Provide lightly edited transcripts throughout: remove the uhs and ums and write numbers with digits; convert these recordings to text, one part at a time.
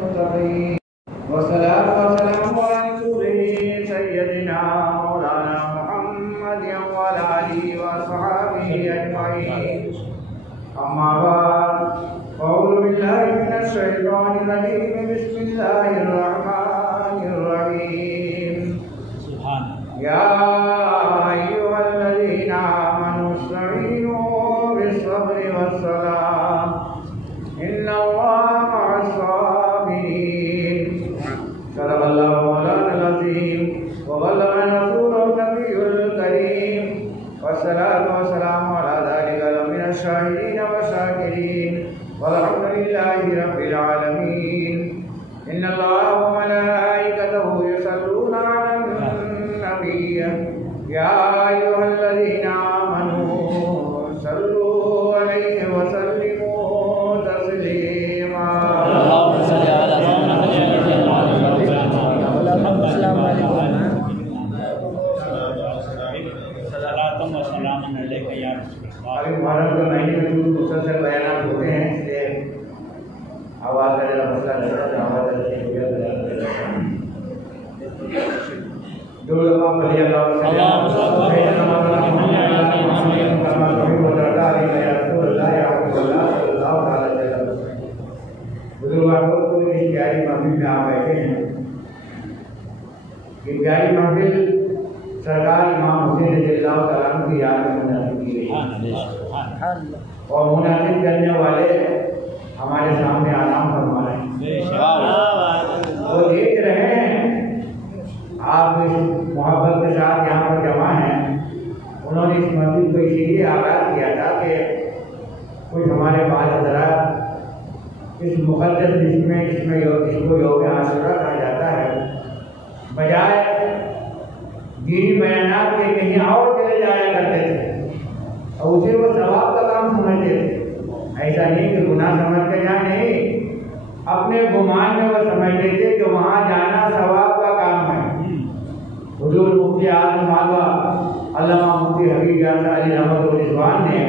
والصلاة والسلام على رسوله سيدنا مولانا محمد وعلى آله وصحبه أجمعين. أما بعد أعوذ بالله من الشيطان الرجيم. بسم الله الرحمن الرحيم. يا أيها الذين آمنوا استعينوا بالصبر والصلاة إن الله مع الصابرين. صدق الله مولانا العظيم وبلغ رسوله النبي الكريم والصلاة والسلام على ذلك من الشاهدين والشاكرين والحمد لله رب العالمين. إن الله وملائكته يصلون على النبي يا أيها الذين آمنوا صلوا عليه وسلموا تسليما. اللهم صل على سيدنا محمد. السلام علیکم. صلاۃ و سلام علیک یا رسول اللہ. ابھی محرم کے مہینے میں جو مسلسل بیانات ہوتے ہیں اس سے آواز کا ذرا مسئلہ رہتا ہے. آواز اچھی ہو گیا دو دفعہ پڑھی اللہ پیاری محفل میں آپ بیٹھے ہیں. یہ پیاری محفل سرکار امام حسین رضی اللہ تعالیٰ عنہ کی یاد میں منعقد کی گئی اور منعقد کرنے والے ہمارے سامنے آرام فرما رہے ہیں. وہ دیکھ رہے ہیں آپ اس محبت کے ساتھ یہاں پر جمع ہیں. انہوں نے اس مسجد کو اسی لیے آغاز کیا تھا کہ کچھ ہمارے بعض حضرات اس مقدس جس کو یوم عاشورہ کہا جاتا ہے بجائے دینی بیانات کے کہیں اور چلے جایا کرتے تھے اور اسے وہ ثواب کا کام سمجھتے تھے. ایسا نہیں کہ گناہ سمجھ کے جائیں، نہیں، اپنے گمان میں وہ سمجھتے تھے کہ وہاں جانا ثواب کا کام ہے. حضور مفتی اعظم مالوا علامہ مفتی حبیب جان علی رحمت الرضوان نے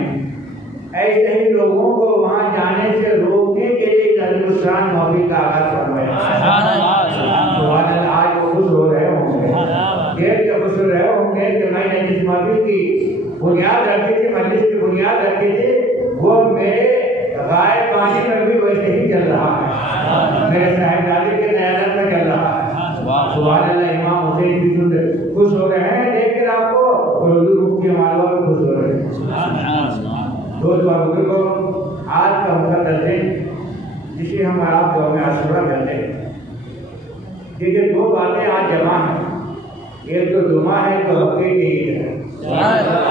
ایسے ہی لوگوں کو وہاں جانے سے روکنے کے لیے عظیم محفل کا آغاز فرمایا. آج وہ خوش ہو رہے ہوں گے، دیر کے خوش ہو رہے ہوں گے کہ میں نے جس محفل کی بنیاد رکھی تھی، مجلس کی بنیاد رکھی تھی، وہ میرے غائب پانی میں بھی ویسے ہی چل رہا ہے، میرے صاحبزادے کے نیالت میں چل رہا ہے. سبحان اللہ. امام حسین بھی خوش ہو رہے ہیں دیکھ کر آپ کو اور حضور مفتی مالوا بھی خوش ہو رہے ہیں. دوست اور بزرگوں، آج کا مقدس دن جسے ہم آپ یوم عاشورہ کہتے ہیں، دیکھیے دو باتیں آج جمع ہیں. ایک تو جمعہ ہے تو ہفتے کی عید ہے.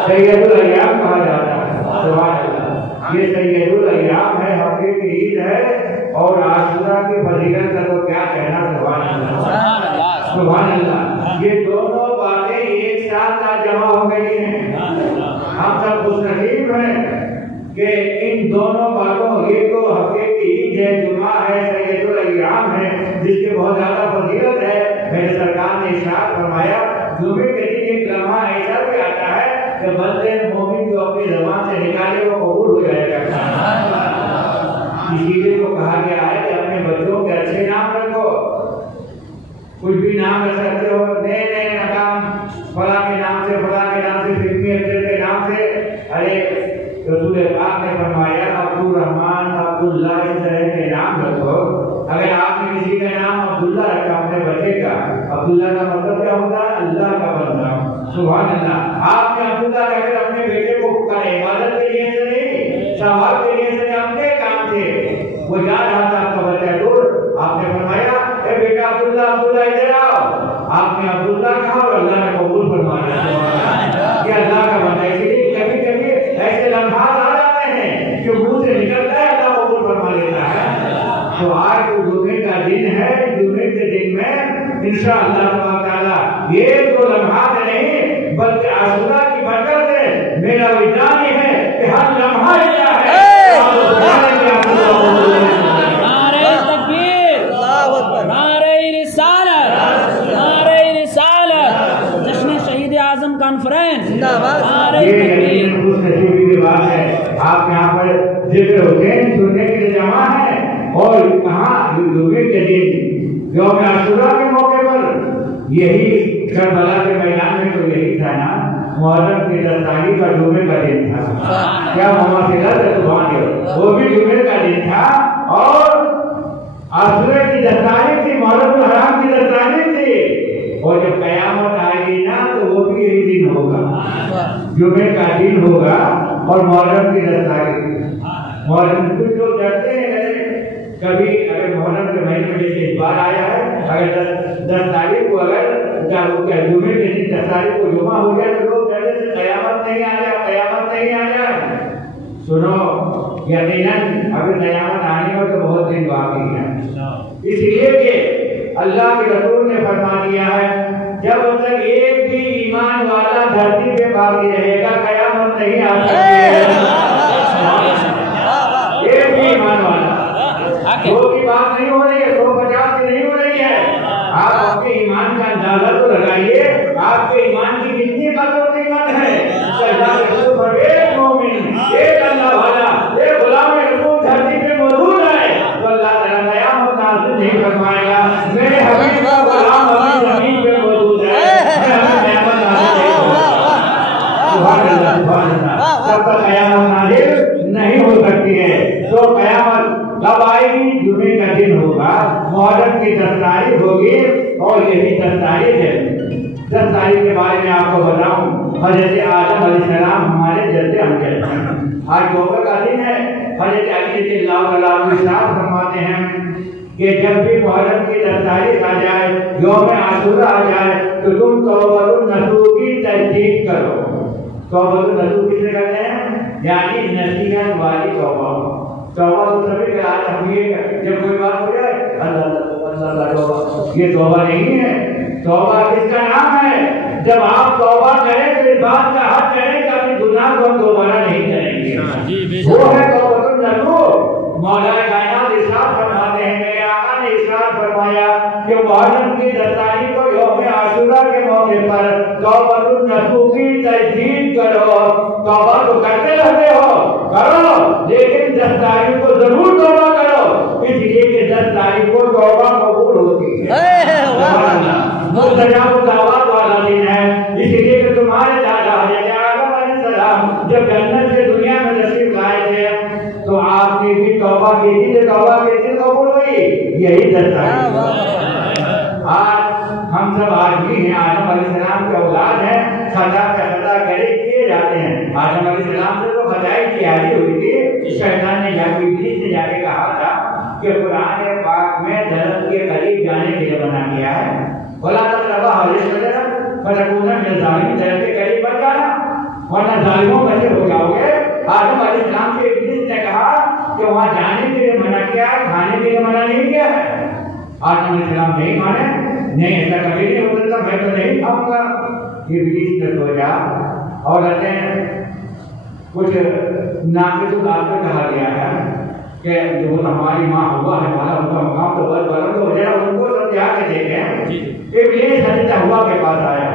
سید الایام کہا جاتا ہے. سبحان اللہ. یہ سید الایام ہے، ہفتے کی عید ہے اور عاشورہ کی فضیلت کا تو کیا کہنا. سبحان اللہ. سبحان اللہ. یہ دونوں باتیں ایک ساتھ آج جمع ہو گئی ہیں. ہم سب خوش نصیب ہیں کہ ان دونوں باتوں، ایک تو ہفتے کی عید ہے، جمعہ ہے، سید الایام ہے جس کی بہت زیادہ فضیلت ہے. میرے سرکار نے ارشاد فرمایا جمعے کے دن ایک لمحہ ایسا بھی آتا ہے کہ بندے مومن جو اپنی زبان سے نکالے وہ قبول ہو جائے گا. اسی لیے تو کہا گیا ہے کہ اپنے بچوں کے اچھے نام رکھو. کچھ بھی نام رکھ سکتے ہو، نئے نئے نام، فلاں کے نام سے، فلاں کے نام سے، فلمی ایکٹر کے نام سے. ارے رسول پاک نے فرمایا عبدالرحمن، عبداللہ، اس طرح کے نام رکھو. اگر آپ نے کسی کا نام عبداللہ رکھا اپنے بچے کا، عبداللہ کا مطلب کیا ہوتا ہے؟ اللہ کا بندہ. سبحان اللہ. آپ نے عبداللہ کہہ کر اپنے بیٹے کو پکارا، عبادت کے لیے سے نہیں، ثواب کے لیے سے، اپنے کام سے. وہ جا رہا تھا آپ کا بچہ دور، آپ نے فرمایا اے بیٹا عبداللہ، عبداللہ ادھر آؤ. آپ نے عبداللہ کہا اور اللہ نے قبول فرمایا. یہ اللہ کا بندہ. اسی لیے کبھی کبھی ایسے لمحات آ جاتے ہیں کہ منہ سے نکلتا ہے اللہ قبول فرما لیتا ہے. تو آج وہ جمعے کا دن ہے. جمعے کے دن میں انشاءاللہ تعالی یہ تو لمحات نہیں بلکہ عاشورہ کی برکت سے میرا وجدان یہ ہے کہ ہر لمحہ کیا ہے. نعرہ تکبیر، اللہ اکبر، نعرہ رسالت، نعرہ رسالت، جشن شہید اعظم کانفرنس. یہ خوش نصیبی کی بات ہے. آپ یہاں پر ذکر حسین سننے کے لیے جمع ہے اور کہاں جمعے کے دن یوم عاشورہ کے موقع پر یہی کربلا کے میدان میں تو یہی تھا نا، محرم کی 10 تاریخ کا جمعے کا دن تھا، کیا مماثلت ہے تمہاری، وہ بھی جمعے کا دن تھا، اور عاشورہ کی 10 تاریخ تھی، محرم الحرام کی 10 تاریخ تھی، اور جب قیامت آئے گی نا تو وہ بھی یہی دن ہوگا، جمعے کا دن ہوگا اور محرم کی 10 تاریخ۔ محرم کچھ لوگ ڈرتے ہیں کبھی اگر محرم کے مہینے میں جیسے اس بار آیا ہے، اگر 10 تاریخ کو اگر جمعے کے دن 10 تاریخ کو جمعہ ہو جائے تو لوگ ڈرتے تھے قیامت نہیں آ جائے، قیامت نہیں آ جائے۔ سنو، یقیناً اگر قیامت آنے میں تو بہت دن باقی ہے، اس لیے کہ اللہ کے رسول نے فرما دیا ہے جب تک ایک بھی ایمان والا دھرتی پہ باقی رہے گا قیامت نہیں آ سکتی۔ ایک بھی ایمان والا، 100 کی بات نہیں ہو رہی ہے، 150 کی نہیں ہو رہی ہے، آپ اپنے ایمان کا اندازہ تو لگائیے، آپ کے ایمان کی کتنی قیمت ہے۔ اللہ کے رسول پر ایک مومن، ایک اللہ والا، ایک غلام رسول دھرتی پہ موجود ہے تو اللہ تعالیٰ قیامت نازل نہیں فرمائے گا میرے حبیب کا غلام ابھی زمین پہ موجود ہے، قیامت نازل نہیں ہوگا۔ سبحان اللہ، سبحان اللہ، جب تک قیامت نازل نہیں ہو سکتی ہے تو قیامت کب آئے گی؟ جمعے کا دن ہوگا، محرم کی 10 تاریخ ہوگی، اور یہی 10 تاریخ ہے۔ 10 تاریخ کے بارے میں آپ کو بتاؤں، حضرت آدم علیہ السلام ہمارے جد امجد ہیں، آج جمعہ کا دن ہے۔ حضرت علی رضی اللہ عنہ ارشاد فرماتے ہیں کہ جب بھی محرم کی 10 تاریخ آ جائے، یوم عاشورہ آ جائے تو تم توبۃ النصوح کی تجدید کرو۔ توبۃ النصوح کسے کہتے ہیں؟ یعنی نصیحت والی توبہ۔ توبہ تو سبھی کے آج ہم یہ جب کوئی بات ہو جائے اللہ توبہ، یہ توبہ نہیں ہے۔ توبہ کس کا نام ہے؟ جب آپ توبہ کریں تو اس بات کا حق کریں کہ اپنی گناہ کو ہم دوبارہ نہیں کریں گے، وہ ہے توبۃ النصوح۔ مولا کائنات ارشاد فرماتے ہیں، میرے آقا نے ارشاد فرمایا کہ محرم کی 10 تاریخ کو یوم عاشورہ کے موقع پر توبۃ النصوح کی تجدید کرو۔ توبہ تو کرتے رہتے ہو، کرو، لیکن 10 تاریخ کو ضرور توبہ کرو، اس لیے کہ 10 تاریخ کو توبہ قبول ہوتی ہے۔ مستجاب الدعوات والا دن ہے، اس لیے کہ تمہارے دادا حضرت آدم علیہ السلام جب جنت سے دنیا میں تشریف لائے تھے تو آپ نے بھی توبہ کی تھی، توبہ کیسے قبول ہوئی؟ یہی 10 تاریخ۔ آج ہم سب آدمی ہیں، آدم علیہ السلام کے اولاد ہیں، خطا کا خطا کرے کیے جاتے ہیں۔ آدم علیہ السلام سے تو خطائی تیاری ہوئی تھی، شیطان نے ابلیس نے جا کے کہا تھا کہ قرآن پاک میں درخت کے قریب جانے کے لیے منع کیا ہے، وَلَا تَقْرَبَا هَٰذِهِ الشَّجَرَةَ فَتَكُونَ مِنَ الظَّالِمِينَ، درخت کے قریب مت جانا ورنہ ظالموں میں سے ہو جاؤ گے۔ آدم علیہ السلام سے ابلیس نے کہا کہ وہاں جانے کے لیے منع کیا ہے، کھانے کے لیے منع نہیں کیا ہے۔ آدم علیہ السلام نہیں مانے، نہیں ایسا کبھی نہیں ہو سکتا، میں تو نہیں کھاؤں گا۔ ابلیس نے سوچا، عورتیں کچھ ناقص العقل کہا گیا ہے کہ جو ہماری ماں ہوا ہے، ہمارا ان کا مقام تو بہت بلند ہو جائے، ان کو سمجھا کے دیکھیں۔ ابلیس حضرت ہوا کے پاس آیا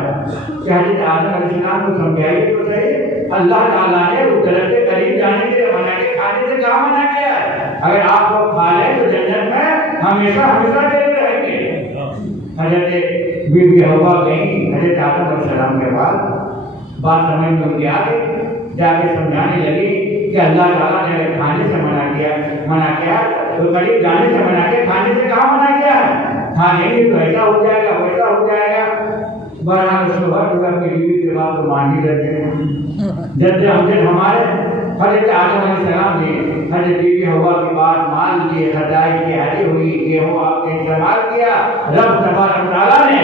کہ حضرت آدم علیہ السلام کو سمجھائیے تو صحیح، اللہ تعالیٰ نے اس درخت کے قریب جانے کے لیے منع کیا، کھانے سے کہاں منع کیا ہے؟ اگر آپ کو کھا لیں تو جنت میں ہمیشہ ہمیشہ کے لیے رہیں گے۔ حضرت بی بی ہوا گئی حضرت آدم علیہ السلام کے پاس، بات سمجھ میں ان کے آگے جا کے سمجھانے لگی کہ اللہ تعالیٰ نے کھانے سے منع کیا تو قریب جانے سے منع کیا، کھانے سے کہاں منع کیا ہے؟ کھانے گے تو ایسا ہو جائے گا، ویسا ہو جائے گا۔ بہرحال اس کے بعد اپنی بیوی کے بات کو مان ہی لیتے ہیں۔ جب ہمارے حضرت آدم علیہ السلام نے حضرت بی بی ہوا کی بات مان لی، خدائی کی ہری ہوئی گیہوں آپ نے استعمال کیا، رب تبارک تعالیٰ نے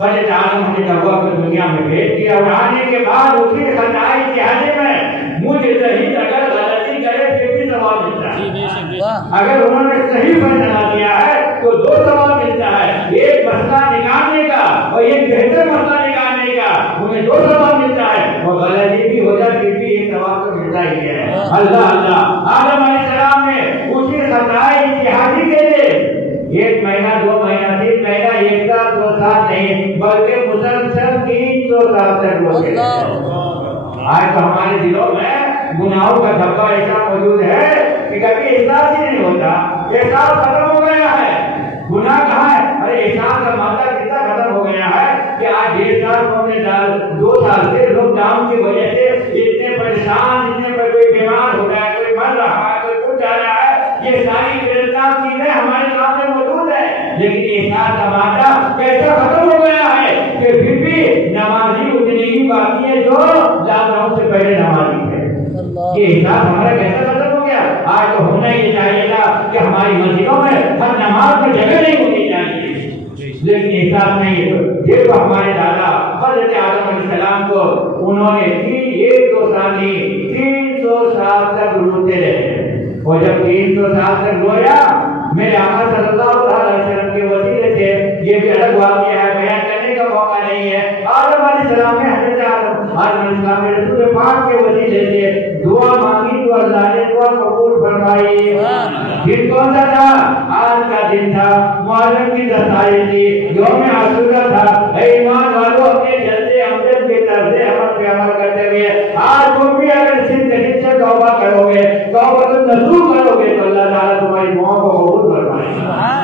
حضرت آدم حضرت ہوا کو دنیا میں بھیج دیا، اور آنے کے بعد اسی خدائی کی ہری میں مجھے صحیح اگر غلطی کرے پھر بھی ثواب ملتا ہے۔ اگر انہوں نے صحیح فیصلہ دیا ہے تو 2 ثواب ملتا ہے، ایک مسئلہ نکالنے کا اور ایک بہتر مسئلہ نکالنے کا، انہیں 2 ثواب ملتا ہے، اور غلطی بھی ہو جائے پھر بھی ایک ثواب تو ملتا ہی ہے۔ اللہ اللہ، آدم علیہ السلام نے اسی خطائی اتحادی کے لیے 1 مہینہ 2 مہینہ 3 مہینہ 1 سال 2 سال نہیں بلکہ مسلسل 300 سال تک روکے۔ آج تو ہمارے دلوں میں گناہوں کا دھبا ایسا موجود ہے کہ کبھی احساس ہی نہیں ہوتا، احساس ختم ہو گیا ہے۔ گناہ کہاں ہے؟ ارے احسان کا مادہ کتنا ختم ہو گیا ہے کہ آج 1.5 سال ہم نے 2 سال سے لاک ڈاؤن کی وجہ سے اتنے پریشان، اتنے پر کوئی بیمار ہو رہا ہے، کوئی مر رہا ہے، کوئی کچھ جا رہا ہے، یہ ساری بیدار چیزیں ہمارے سامنے موجود ہیں، لیکن احسان کا مادہ کیسا ختم ہو گیا ہے کہ پھر بھی نمازی اتنی ہی باقی ہے جو لاک ڈاؤن سے پہلے نمازی ہے۔ یہ احساس ہمارا کیسا ختم ہو گیا؟ آج تو ہونا یہ چاہیے تھا کہ ہماری مسجدوں میں ہر نماز میں جگہ نہیں ہونی چاہیے، لیکن احساس نہیں ہے۔ یہ تو ہمارے دادا حضرت آدم علیہ السلام کو انہوں نے 1-2 سال نہیں 300 سال تک روتے رہے، اور جب 300 سال تک رویا میرے آقا صلی اللہ علیہ وسلم کے وسیلے سے، یہ بھی الگ واقعہ ہے، بیان کرنے کا موقع نہیں ہے۔ آدم علیہ السلام نے حضرت آدم علیہ السلام نے رسول پاک کے وسیلے سے دعا مانگی تو اللہ نے دعا قبول فرمائی۔ دن کون سا تھا؟ آج کا دن تھا، محرم کی 10 تاریخ تھی، یوم عاشورہ تھا۔ اے ایمان والو، اپنے جلدے امجد کے طرز عمل پہ عمل کرتے ہوئے آج تم بھی اگر صدق سے توبہ کرو گے، توبہ نصوح کرو گے تو اللہ تعالیٰ تمہاری دعاؤں کو قبول فرمائے گا۔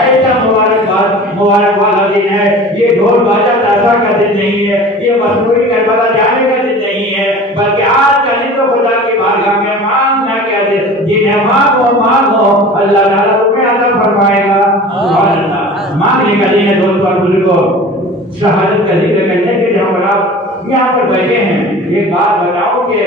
ایسا مبارکباد دن ہے، یہ ڈھول باجا تازہ کا دن نہیں ہے، یہ مصنوعی کربلا جانے کا دن نہیں ہے، بلکہ آج کا دن تو خدا کی بارگاہ میں مانگنا کیا دن ہے، مانگو اللہ تعالیٰ تمہیں عطا فرمائے گا۔ سبحان اللہ، مانگنے کا دن ہے دوستو اور بزرگوں۔ شہادت کا ذکر کرنے کے لیے ہم آپ یہاں پر بیٹھے ہیں، ایک بات بتاؤ کہ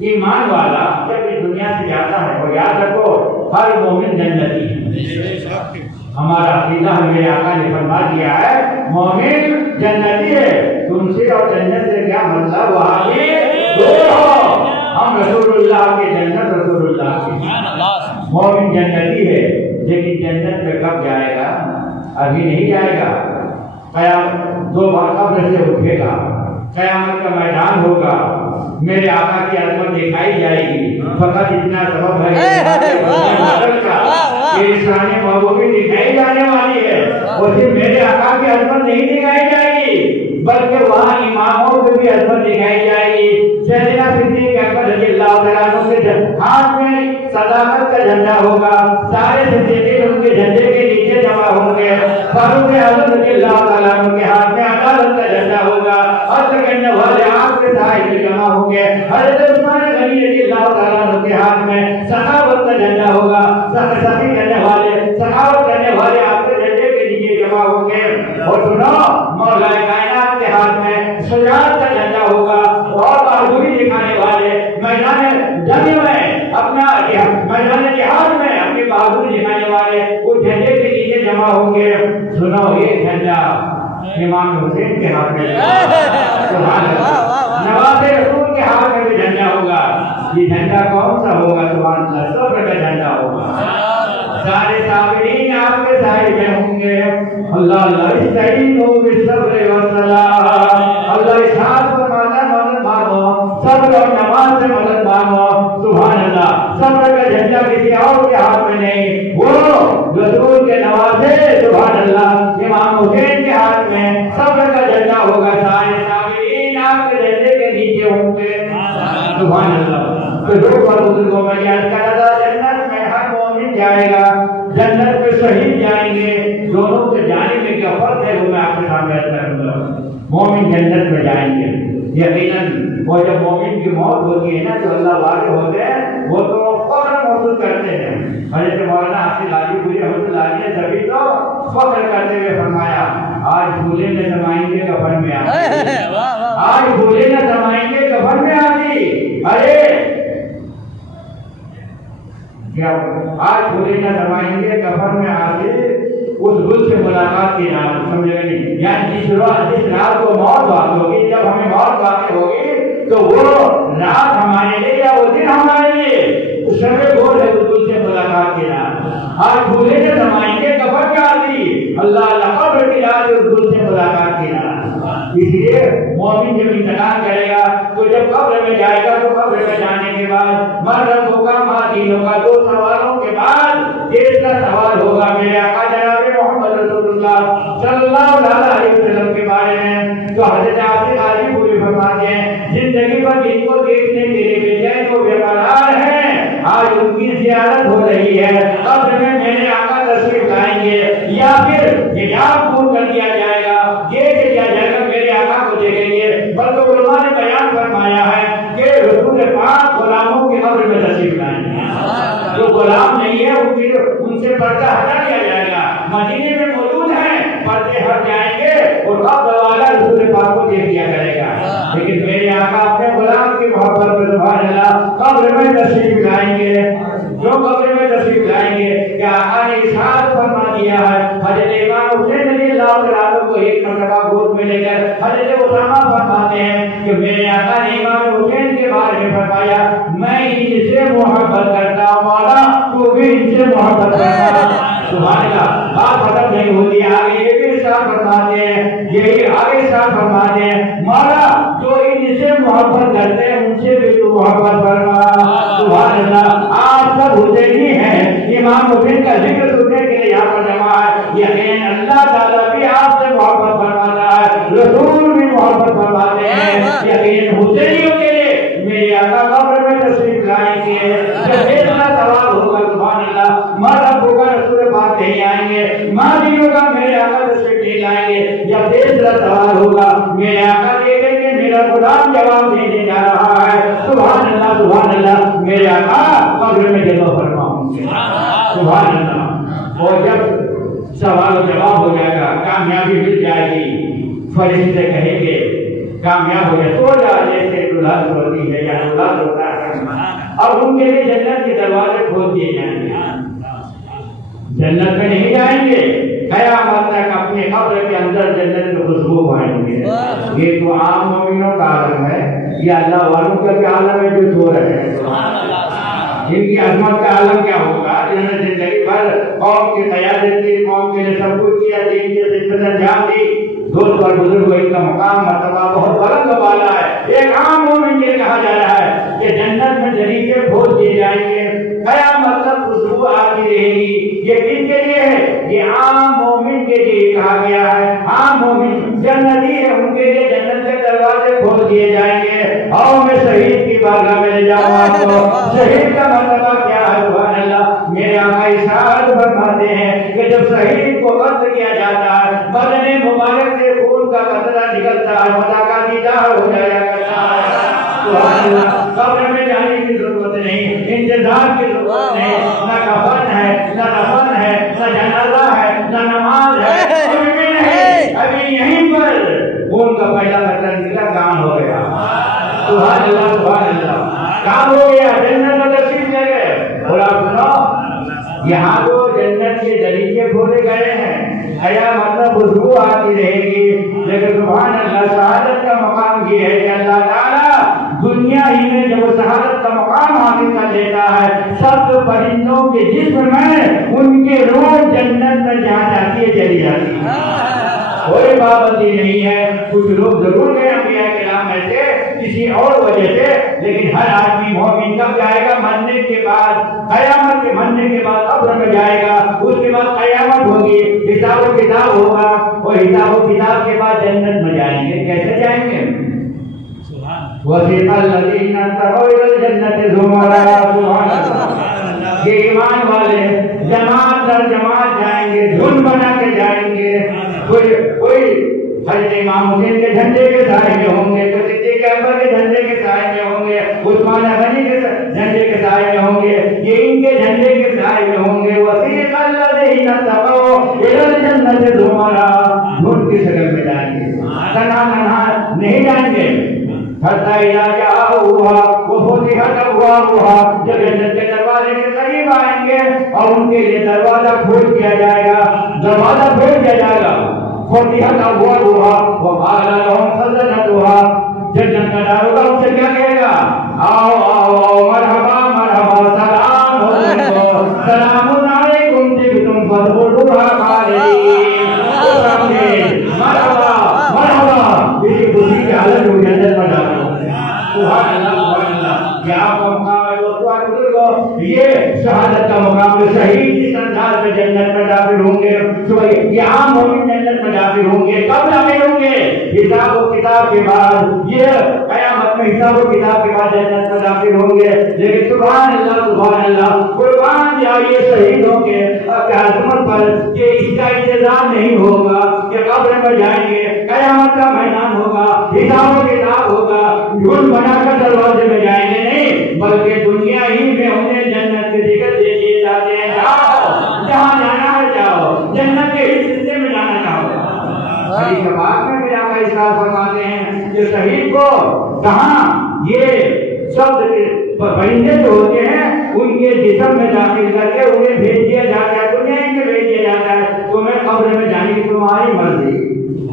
ایمان والا جب اس دنیا سے جاتا ہے، اور یاد رکھو ہر مومن جنتی ہے، ہمارا عقیدہ میرے آقا نے فرما دیا ہے مومن جنتی ہے، تم سے اور جنت سے کیا مطلب، وہاں بھی دور ہو، ہم رسول اللہ کے جنت، رسول اللہ کے مومن جنتی ہے، لیکن جنت میں کب جائے گا؟ ابھی نہیں جائے گا، قیامت 2 بار قبر سے اٹھے گا، قیامت کا میدان ہوگا، میرے آقا کی عظمت دکھائی جائے گی، فقط اتنا سبب ہے کہ شان محبوبی دکھائی جانے والی ہے، اور صرف میرے آقا کی عظمت نہیں دکھائی جائے گی بلکہ وہاں اماموں کی بھی عظمت دکھائی جائے گی۔ سیدنا صدیق اکبر رضی اللہ تعالیٰ عنہ کے ہاتھ میں صداقت کا جھنڈا ہوگا، سارے صدیقین ان کے جھنڈے کے نیچے جمع ہوں گے، فاروق اعظم رضی اللہ تعالیٰ عنہ کے ہاتھ میں عدالت کا جھنڈا ہوگا، حد کرنے والے آپ کے سائے میں جمع ہوں گے، حضرت عثمان غنی رضی اللہ تعالیٰ عنہ کے ہاتھ میں سخاوت کا جھنڈا ہوگا، سخی کرنے والے، سخاوت کرنے والے آپ کے جھنڈے کے نیچے جمع ہوں گے، اور سنو مولا کائنات کے ہاتھ میں شجاعت کا جھنڈا ہوگا، اور بہادری دکھانے والے میدان جنگ میں اپنا میدان جہاد میں اپنی بہادری دکھانے والے وہ جھنڈے کے نیچے جمع ہوں گے۔ سنو یہ جھنڈا امام حسین کے ہاتھ میں، سبحان اللہ، نواز رسول کے ہاتھ میں بھی جھنڈا ہوگا۔ یہ جھنڈا کون سا ہوگا؟ سبحان اللہ، صبر کا جھنڈا ہوگا، سارے صابرین آپ کے سائے میں ہوں گے۔ اللہ اللہ استعینوا بالصبر والصلاۃ، اللہ ارشاد فرماتا ہے مدد مانگو، صبر اور نماز سے مدد مانگو۔ سبحان اللہ، صبر کا جھنڈا کسی اور کے ہاتھ میں نہیں، وہ رسول کے نوازے سبحان اللہ امام حسین کے ہاتھ میں صبر کا جھنڈا ہوگا، سارے صابرین آپ کے جھنڈے کے نیچے ہوں گے۔ سبحان اللہ، تو جو بزرگوں میں یاد کر رہا، جنت میں ہر مومن جائے گا، جنت میں شہید جائیں گے، دونوں کے جانے میں کیا فرق ہے وہ میں آپ کے سامنے کروں گا۔ مومن جنت میں جائیں گے یقیناً، اور جب مومن کی موت ہوتی ہے نا جو اللہ والے ہوتے ہیں وہ تو فخر محسوس کرتے ہیں۔ حضرت مولانا حافظ علی پوری رحمۃ اللہ علیہ نے تبھی تو فخر کرتے ہوئے فرمایا آج بھولے نہ سمائیں گے کفن میں آتی، آج بھولے نہ سمائیں گے کفن میں آتی، ارے آج بھولے نہ سمائیں گے کفن میں آتی، اس گل سے ملاقات کی رات، سمجھے نہیں، یعنی جس رات کو موت واقع ہوگی، جب ہمیں موت واقع ہوگی تو وہ رات ہمارے لیے یا وہ دن ہمارے لیے شب گول ہے، اس گل سے ملاقات کی رات۔ آج بھولے نہ سمائیں گے کفن میں آتی، اللہ قبر کی رات، اس گل سے ملاقات کی رات۔ اس لیے مومن جب انتقال کرے گا تو جب قبر میں جائے گا تو قبر میں جانے کے بعد من ربک ما دینک، 2 سوالوں کے بعد تیسرا سوال ہوگا میرے آقا جناب محمد رسول اللہ صلی اللہ علیہ وسلم کے بارے میں، تو حضرت حافظ علی پوری فرماتے ہیں زندگی پر جن کو دیکھنے کے لیے بے چین و بے قرار ہیں، آج ان کی زیارت ہو رہی ہے، قبر میں میرے آقا تشریف لائیں گے، حجاب دور کر دیا جائے گا، یہ کیا جائے گا، میرے آقا کو دیکھیں گے۔ بلکہ علماء نے بیان فرمایا ہے کہ رسول پاک غلاموں کے قبر میں تشریف لائیں گے، جو غلام نہیں ہے ان سے پردہ ہٹا دیا جائے گا، مدینے میں موجود ہیں، پردے ہٹ جائیں گے اور قبر والا رسول پاک کو دیکھ دیا کرے گا۔ لیکن میرے آقا اپنے غلام کی محبت میں سبحان اللہ قبر میں تشریف لائیں گے، جو قبر میں تشریف لائیں گے کہ آقا نے ارشاد فرما دیا ہے، حضرت امام حسین رضی اللہ عنہ کو ایک مرتبہ گود میں لے کر حضرت اسامہ فرماتے ہیں کہ میرے آقا نے امام حسین کے بارے میں فرمایا میں ان سے محبت کرتا ہوں مولا تو بھی ان سے محبت کرتا۔ سبحان اللہ، بات ختم نہیں ہوتی، آگے یہ بھی ارشاد فرماتے ہیں، یہی آگے ارشاد فرماتے ہیں مولا جو ان سے محبت کرتے ہیں ان سے بھی تو محبت فرما۔ سبحان اللہ، آپ سب حسینی ہیں، امام حسین کا ذکر سننے کے لیے یہاں پر جمع ہے، یقین اللہ تعالیٰ بھی آپ سے محبت فرماتا ہے، رسول بھی محبت فرماتے ہیں، یقین حسینیوں کے لیے میرے آقا قبر میں تشریف لائیں گے، جب اتنا سوال ہوگا سبحان اللہ مرد ہوگا رسول پاک نہیں آئیں گے، ماضی ہوگا میرے آقا تشریف نہیں لائیں گے، جب تیسرا سوال ہوگا میرے آقا دیکھیں گے میرا غلام جواب دینے جا رہا ہے، سبحان اللہ میرے آقا قبر میں جلوہ فرما ہوں گے، سبحان اللہ۔ اور جب سوال و جواب ہو جائے گا، کامیابی مل جائے گی، فرشتے کہیں گے کامیاب ہو جائے، سو جا جیسے اولاد ہوتی ہے یا اولاد ہوتا ہے، اب ان کے لیے جنت کے دروازے کھول دیے جائیں گے، جنت میں نہیں جائیں گے، قیامت تک اپنے قبر کے اندر جنت میں خوشبو پائیں گے۔ یہ تو عام مومنوں کا عالم ہے، یہ اللہ والوں کا بھی عالم ہے جو سو رہے ہیں، ان کی عظمت کا عالم کیا ہوگا، جنہوں نے زندگی بھر قوم کی قیادت کی، قوم کے لیے سب کچھ کیا، دین کی خدمت انجام دی، دوست اور بزرگ ان کا مقام مرتبہ بہت بلند و بالا ہے۔ ایک عام مومن یہ کہا جا رہا ہے کہ جنت میں جلیقے کھول دیے جائیں گے، قیامت تک خوشبو آتی رہے گی، یہ کن کے لیے ہے، یہ عام مومن کے لیے کہا گیا ہے، عام مومن جنتی ہے ان کے لیے جنت کے دروازے کھول دیے جائیں گے۔ اور میں شہید کی بارگاہ میں لے جاؤں آپ کو، شہید کا مرتبہ کیا ہے، سبحان اللہ میرے آقا ارشاد فرماتے ہیں کہ جب شہید کو قتل کیا جاتا ہے بدن مبارک سے خون کا قطرہ نکلتا ہے، ملاقات دیدار ہو جایا کرتا ہے، سبحان اللہ قبر میں جانے کی ضرورت نہیں، انتظار کی ضرورت نہیں، نہ کفن ہے نہ دفن ہے نہ جنازہ ہے نہ نماز ہے، ابھی بھی نہیں، ابھی یہیں پر خون کا پہلا قطرہ نکلا کام ہو گیا، سبحان اللہ کام ہو گیا، جنت میں تشریف لے گئے۔ اور آپ سنو یہاں تو جنت کے دریچے کھولے گئے ہیں، قیامت خوشبو آتی رہے گی، لیکن سبحان اللہ شہادت کا مقام یہ ہے کہ اللہ تعالیٰ دنیا ہی میں جب شہادت کا مقام حاصل کر لیتا ہے سب پرندوں کے جسم میں ان کے روح جنت میں جہاں جاتی ہے چلی جاتی ہے، کوئی پابندی نہیں ہے، کچھ لوگ ضرور گئے انبیاء کرام میں سے کسی اور وجہ سے، لیکن ہر آدمی مومن کب جائے گا، مرنے کے بعد، قیامت کے مرنے کے بعد قبر میں جائے گا، اس کے بعد قیامت ہوگی، حساب و کتاب ہوگا، اور حساب و کتاب کے بعد جنت میں جائیں گے، کیسے جائیں گے؟ وَسِقَ الَّذِينَ اتَّقَوْا إِلَى الْجَنَّةِ زُمَرًا، سبحان اللہ یہ ایمان والے جماعت در جماعت جائیں گے، جھنڈ بنا کے جائیں گے، کوئی حضرت امام حسین کے جھنڈے کے سائے میں ہوں گے، کوئی صدیق اکبر کے جھنڈے کے سائے میں ہوں گے، عثمان غنی کے جھنڈے کے سائے میں ہوں گے، یہ ان کے جھنڈے کے سائے میں ہوں گے۔ وَسِقَ الَّذِينَ اتَّقَوْا إِلَى الْجَنَّةِ زُمَرًا، جھنڈ کی شکل میں جائیں گے، تنہا نہیں جائیں گے، حتیٰ اذا جاءوها وفتحت ابوابها، جب جنت کے دروازے کے قریب آئیں گے اور ان کے لیے دروازہ کھول دیا جائے گا، دروازہ کھول دیا جائے گا، فتحت ابوابها وقال لهم خزنتها، جنت کا داروغہ ان سے کیا کہے گا، آؤ آؤ آؤ مرحبا مرحبا سلام علیکم سلام علیکم طبتم فادخلوها خالدین، مرحبا مرحبا اسی خوشی کی حالت میں جنت میں ڈالو۔ سبحان اللہ یہ آپ کا مقام ہے دوستو، بزرگوں یہ شہادت کا مقام ہے، شہید اس انداز میں جنت میں داخل ہوں گے، یہ عام مومن جنت میں داخل ہوں گے، کب داخل ہوں گے؟ حساب و کتاب کے بعد، یہ قیامت میں حساب و کتاب کے بعد جنت میں داخل ہوں گے، لیکن سبحان اللہ قربان جائیے شہیدوں کے عظمت پر کہ اس کا انتظام نہیں ہوگا کہ قبر میں جائیں گے، قیامت کا میدان ہوگا، حساب و کتاب ہوگا، جھول بنا کر دروازے میں جائیں گے، نہیں بلکہ دنیا ہی میں انہیں جنت کے ٹکٹ دے دیے جاتے ہیں، جاؤ جہاں جانا ہے جاؤ، جنت کے ہی سلسلے میں جانا چاہو۔ حدیث پاک میں میرا کا ارشاد فرماتے ہیں کہ شہید کو کہاں یہ سب پرندے جو ہوتے ہیں ان کے جسم میں داخل کر کے انہیں بھیج دیا جاتا ہے، دنیا میں بھیج دیا جاتا ہے، تمہیں قبر میں جانے کی تمہاری مرضی،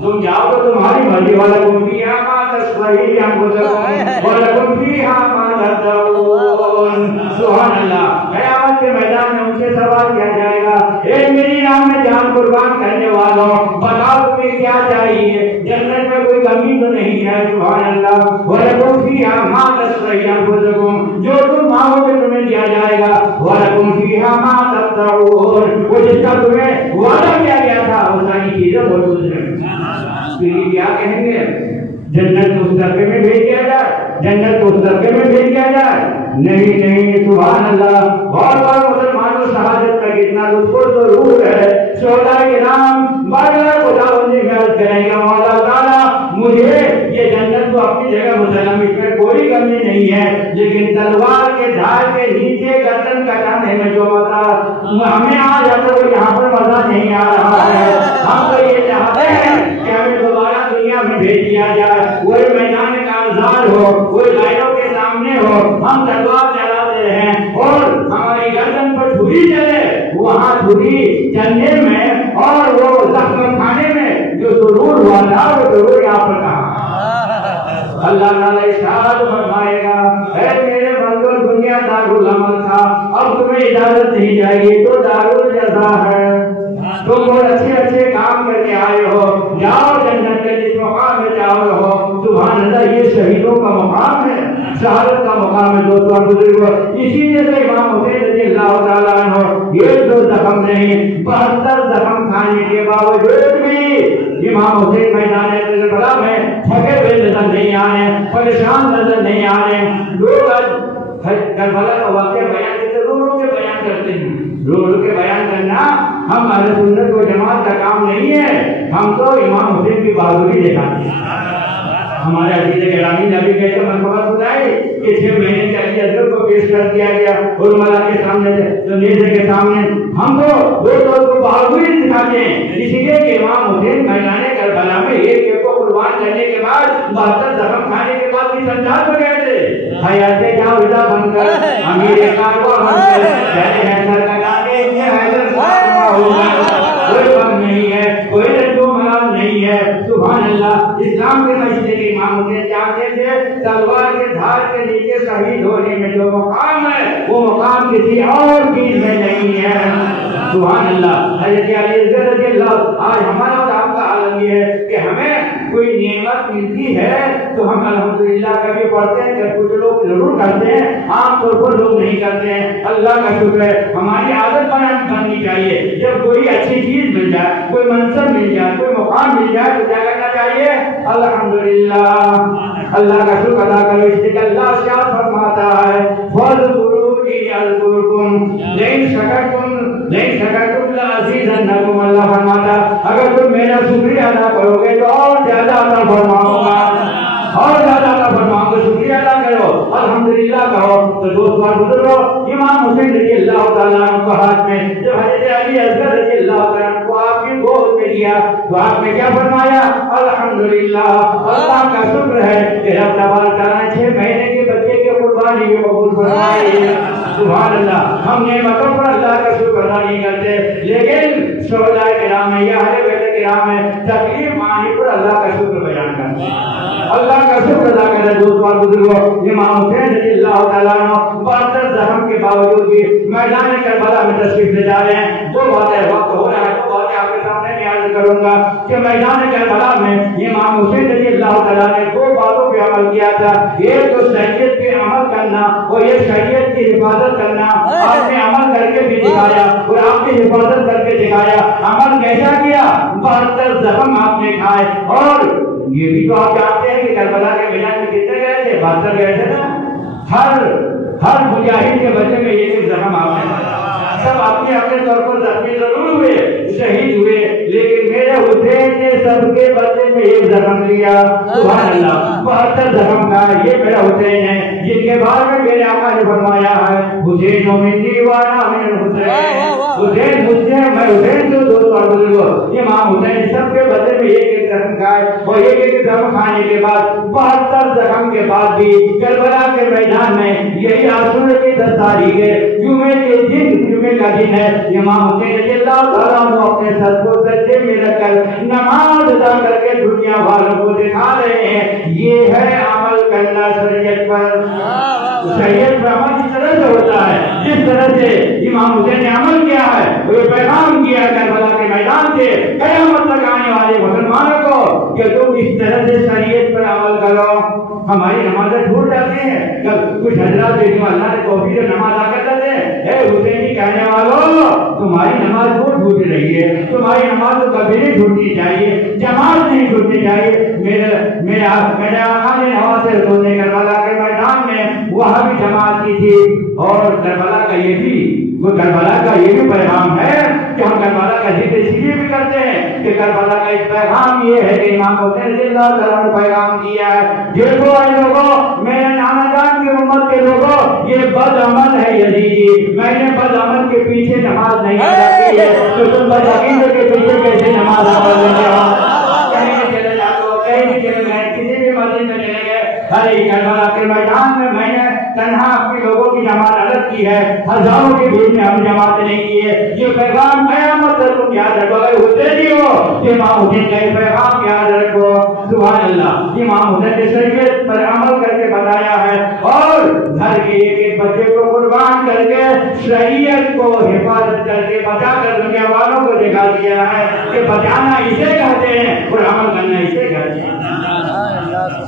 تم جاؤ تو تمہاری مرضی، وَلَكُمْ فِيهَا مَا تَشْتَهِي أَنفُسُكُمْ وَلَكُمْ فِيهَا مَا تَدَّعُونَ۔ سبحان اللہ، قیامت کے میدان میں ان سے سوال کیا جائے گا، اے میری راہ میں جان قربان کرنے والوں، بتاؤ تمہیں کیا چاہیے، جنت میں کوئی کمی تو نہیں ہے؟ سبحان اللہ، وَلَكُمْ فِيهَا مَا تَشْتَهِي أَنفُسُكُمْ، جو تم مانگو گے تمہیں دیا جائے گا، وَلَكُمْ فِيهَا مَا تَدَّعُونَ، وہ جس کا تمہیں وعدہ کیا گیا تھا وہ ساری چیزیں موجود ہیں۔ کیا کہیں گے؟ جنت کو اس طرفے میں بھیج دیا جائے، جنت کو اس طرفے میں بھیج دیا جائے، نہیں سبحان اللہ۔ بہت بار مسلمانوں شہادت کا کتنا لطف و سرور ہے، شہداء کرام بڑا خدا بندی میں عرض کریں گے مولا تعالیٰ مجھے یہ جنت کو اپنی جگہ مسلم، اس میں کوئی کمی نہیں ہے، لیکن تلوار کے دھار کے نیچے گردن کٹانے میں جو مزہ ہمیں آ جاتا ہے وہ یہاں پر مزہ نہیں آ رہا ہے۔ ہم تو یہ چاہتے ہیں کہ ہمیں دوبارہ دنیا میں بھیج دیا جائے، وہی میدان کارزار ہو، وہی لائنوں کے سامنے ہو، ہم تلوار چلاتے ہیں اور ہماری گردن پر چھری چلے، وہاں چھری چلنے میں اور وہ زخم کھانے میں جو ضرور ہوا تھا وہ ضرور یہاں پر کہا۔ اللہ تعالیٰ ارشاد فرمائے گا، اے میرے بندو دنیا دارالعمل تھا، اب تمہیں اجازت نہیں جائے گی تو دارالجزا ہے، تم بہت اچھے کام کر کے آئے ہو، جاؤ جنت کے جس مقام میں جاؤ رہو۔ سبحان اللہ، یہ شہیدوں کا مقام ہے، شہادت کا مقام ہے دوستو بزرگو۔ اسی لیے سے امام حسین رضی اللہ تعالیٰ عنہ یہ جو زخم نہیں 72 زخم کھانے کے باوجود بھی امام حسین میدان کربلا میں تھکے ہوئے نظر نہیں آئے، پریشان نظر نہیں آئے۔ لوگ کربلا کا واقعہ بیان کرتے رو کے بیان کرتے ہیں، رو کے بیان کرنا ہم اہل سنت و جماعت کا کام نہیں ہے، ہم تو امام حسین کی بہادری دکھاتے ہیں۔ ہمارے عزیز گرامی نبی کہتے ہیں مرحبا خدائی کہ 6 مہینے کے علی حضرت کو پیش کر دیا گیا علماء کے سامنے نیزے کے سامنے، ہم تو دوستوں کو بہادری دکھاتے ہیں، اس لیے کہ امام حسین میدان کربلا میں ایک کو قربان کرنے کے بعد 72 زخم کھانے کے بعد بھی سنجاد ہو گئے تھے، حیات جاں رضا بن کر امیر کارواں بن کر پہلے حیدر کا گانے یہ حیدر کوئی غم نہیں ہے، کوئی رنج و ملال نہیں ہے۔ سبحان اللہ، اسلام کے مسجد کے امام حسین چاہتے تھے تلوار کے دھار کے نیچے شہید ہونے میں جو مقام ہے وہ مقام کسی اور چیز میں نہیں ہے۔ سبحان اللہ، حضرت علی رضی اللہ، آج ہمارا اور آپ کا عالم یہ ہے کہ ہمیں کوئی نعمت ملتی ہے تو ہم الحمدللہ کبھی پڑھتے ہیں کہ کچھ لوگ ضرور کرتے ہیں، عام طور پر لوگ نہیں کرتے ہیں۔ اللہ کا شکر ہے، ہماری عادت بننی چاہیے، جب کوئی اچھی چیز مل جائے، کوئی منصب مل جائے، کوئی مقام مل جائے تو کیا کرنا چاہیے؟ الحمدللہ، اللہ کا شکر ادا کرو، اس لیے اللہ ارشاد فرماتا ہے فَاذْكُرُونِي أَذْكُرْكُمْ لَئِن شَكَرْتُمْ لَأَزِيدَنَّكُمْ۔ اللہ فرماتا اگر تم میرا شکریہ ادا کرو گے تو اور زیادہ عطا فرماؤں گا، اور زیادہ عطا فرماؤں گا۔ شکریہ ادا کرو، الحمدللہ کہو۔ تو دوست بار بزرگو، امام حسین رضی اللہ تعالیٰ عنہ کو ہاتھ میں جب حضرت علی اصغر رضی اللہ تعالیٰ عنہ کو آپ کی گود میں لیا تو آپ نے کیا فرمایا؟ الحمدللہ، اللہ کا شکر ہے کہ رب تبارک تعالیٰ 6 مہینے کے بچے کی قربانی بھی قبول فرمائی۔ سبحان اللہ، ہم نعمتوں پر اللہ کا شکر ادا نہیں کرتے، لیکن شہداء کرام ہے یا اہل بیت کرام ہے تکلیف آنے پر اللہ کا شکر بیان کرتے ہیں، اللہ کا شکر ادا کرتے ہیں۔ دوست اور بزرگوں، امام حسین رضی اللہ تعالیٰ عنہ 72 زخم کے باوجود بھی میدان کربلا میں تشریف لے جا رہے ہیں۔ دو باتیں وقت ہو رہا ہے، دو باتیں آپ کے سامنے میں عرض کروں گا کہ میدان کربلا میں امام حسین رضی اللہ تعالیٰ نے 2 باتوں پہ عمل کیا تھا، ایک تو شریعت پہ عمل کرنا اور یہ شریعت کی حفاظت کرنا۔ آپ نے عمل کر کے بھی دکھایا اور آپ کی حفاظت کر کے دکھایا۔ عمل کیسا کیا؟ 72 زخم آپ نے کھائے، اور یہ بھی تو آپ جانتے ہیں کہ کربلا کے میدان میں کتنے گئے تھے؟ 72 گئے تھے نا، ہر مجاہد کے بدلے میں ایک زخم آپ نے پایا. سب اپنے اپنے طور پر زخمی ضرور ہوئے, شہید ہوئے, لیکن میرے حسین نے سب کے بدلے میں ایک زخم لیا. سبحان اللہ, 72 زخم کا یہ میرا حسین ہے, جن کے بارے میں میرے آقا نے فرمایا ہے حسین منی وانا من حسین. حسین مجھ سے, میں حسین سے دوست اور بزرگوں. امام حسین سب کے بدلے میں ایک زخم کھائے, اور ایک زخم کھانے کے بعد 72 زخم کے بعد بھی کربلا کے میدان میں یہی عاشور کی 10 تاریخ ہے, جمعے کا دن ہے. امام حسین رضی اللہ تعالیٰ عنہ اپنے سر کو سجدے میں رکھ کر نماز ادا کر کے دنیا والوں کو دکھا رہے ہیں یہ ہے عمل کرنا شریعت پر. شریعت پر عمل اس طرح سے ہوتا ہے جس طرح سے امام حسین نے عمل کیا ہے, وہ پیغام کیا کربلا کے میدان سے قیامت تک آنے والے مسلمانوں کو کہ تم اس طرح سے شریعت پر عمل کرو. ہماری نمازیں چھوٹ جاتی ہیں, کچھ حضرات اللہ نے توفیق نماز ادا کر دیتے ہیں. اے حسینی کہنے والوں, تمہاری نماز کیوں چھوٹ رہی ہے؟ تمہاری نماز تو کبھی نہیں چھوٹنی چاہیے, جماعت نہیں چھوٹنی چاہیے. میرے آقا نے ہوا سے سونے کربلا کے میدان میں وہاں بھی جماعت کی تھی, اور کربلا کا یہ بھی پیغام ہے کہ ہم کربلا کا ذکر اس لیے بھی کرتے ہیں کہ کربلا کا ایک پیغام یہ ہے کہ امام حسین رضی اللہ تعالیٰ نے پیغام دیا ہے, دیکھو اے لوگوں, میرے نانا جان کی امت کے لوگوں, یہ بد عمل ہے یزیدی, میں نے بد عمل کے پیچھے نماز نہیں ادا کی ہے, تو تم بد عقیدے کے پیچھے کیسے نماز ادا کرتے ہو؟ کہیں چلے جاتے ہو, کہیں بھی چلے گئے, کسی بھی مسجد میں چلے گئے, ارے کربلا کے میدان میں نے تنہا اپنے لوگوں کی جماعت الگ کی ہے, ہزاروں کے بیچ میں ہم جماعت نہیں کی ہے. یہ پیغام قیامت تک تم یاد رکھو. اگر حسینی ہو تو امام حسین کا یہ پیغام یاد رکھو. سبحان اللہ, امام حسین نے شریعت پر عمل کر کے بتایا ہے, اور گھر کے ایک بچے کو قربان کر کے شریعت کو حفاظت کر کے بچا کر دنیا والوں کو دکھا دیا ہے کہ بچانا اسے کہتے ہیں اور عمل کرنا اسے کہتے ہیں.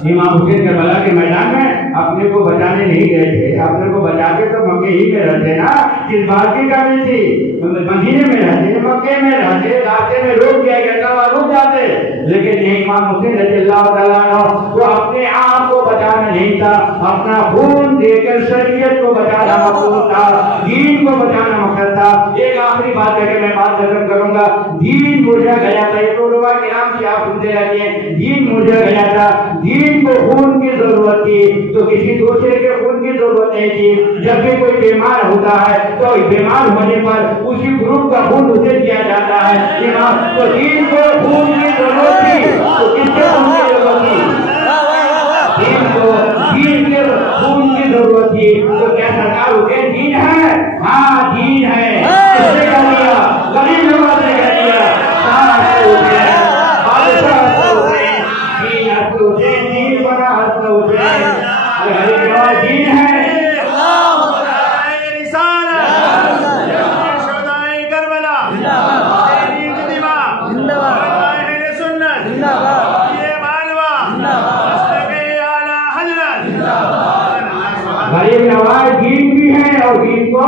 امام حسین کربلا کے میدان میں اپنے کو بچانے نہیں گئے تھے, اپنے کو بچا کے تو مکے ہی میں رہتے نا, کس بات کی کمی تھی؟ مدینے میں رہتے, مکے میں رہتے, راستے میں روک دیا گیا, رک جاتے. لیکن یہ امام حسین رضی اللہ تعالیٰ عنہ وہ اپنے آپ کو بچانا نہیں تھا, اپنا خون دے کر شریعت کو بچانا مقصود تھا, دین کو بچانا مقصد تھا. ایک آخری بات ہے کہ میں بات ختم کروں گا. دین مجھے گیا تھا, یہ تو علماء کرام سے آپ سنتے رہتے ہیں, دین مجھے گیا تھا. دین کو خون کی ضرورت تھی تو کسی دوسرے کے خون کی ضرورت نہیں تھی. جب بھی کوئی بیمار ہوتا ہے تو بیمار ہونے پر اسی گروپ کا خون اسے دیا جاتا ہے. تو دین کو خون کی ضرورت تھی تو کس کے خون کی ضرورت تھی؟ دین کے خون کی ضرورت تھی. تو کیا سرکار حسین دین ہے؟ ہاں دین ہے. کس نے کہہ دیا؟ غریب لوگوں نے کہہ دیا. دین بنا حسن حسین, دین ہے. غریب نواز دین بھی ہیں اور دین کو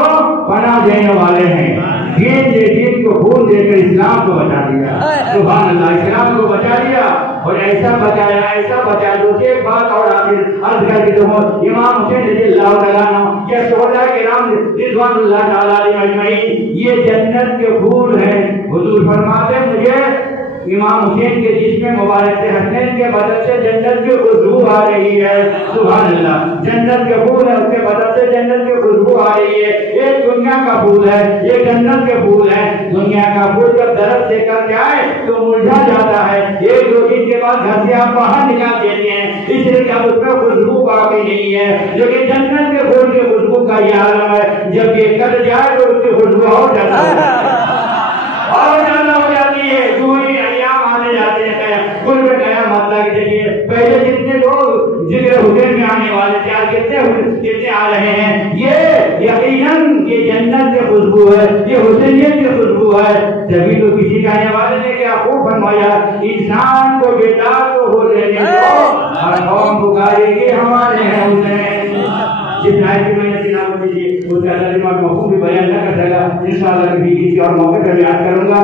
پناہ دینے والے ہیں. دین کو خون دے کر اسلام کو بچا دیا. سبحان اللہ, اسلام کو بچا دیا اور ایسا بچایا. دوسری ایک بات اور عرض کر کے امام حسین رضی اللہ تعالیٰ عنہ یا شہداء کرام رضوان اللہ تعالیٰ علیہم اجمعین یہ جنت کے پھول ہیں. حضور فرماتے ہیں مجھے امام حسین کے جسم مبارک سے حسین کے بدن سے جنت کی خوشبو آ رہی ہے. سبحان اللہ, جنت کے پھول ہے, اس کے بدن سے جنت کی خوشبو آ رہی ہے. ایک دنیا کا پھول ہے, ایک جنت کے پھول ہے. دنیا کا پھول جب درخت سے کر کے آئے تو مرجھا جاتا ہے, ایک دو دن کے بعد گھر سے آپ باہر نکال دیتے ہیں, اس لیے کہ اس میں خوشبو باقی نہیں ہے. لیکن جنت کے پھول کی خوشبو کا یہ عالم ہے, جب یہ کٹ جائے تو اس کی خوشبو اور زیادہ ہو جاتی ہے. جاتے ہیں کل میں قیامت تک. دیکھیے پہلے جتنے لوگ ذکر حسین میں آنے والے تھے آج کتنے آ رہے ہیں. یہ یقیناً یہ جنت کی خوشبو ہے, یہ حسینیت کی خوشبو ہے. جبھی تو کسی کہنے والے نے کیا خوب فرمایا, انسان کو بیدار کو ہو لینے دو اور قوم پکارے گی ہمارے ہیں حسین. جس آیت کی میں نے تلاوت کی اس کا ترجمہ مفہوم بھی بیان نہ کر سکا, انشاءاللہ کبھی کسی اور موقع پر بیان کروں گا.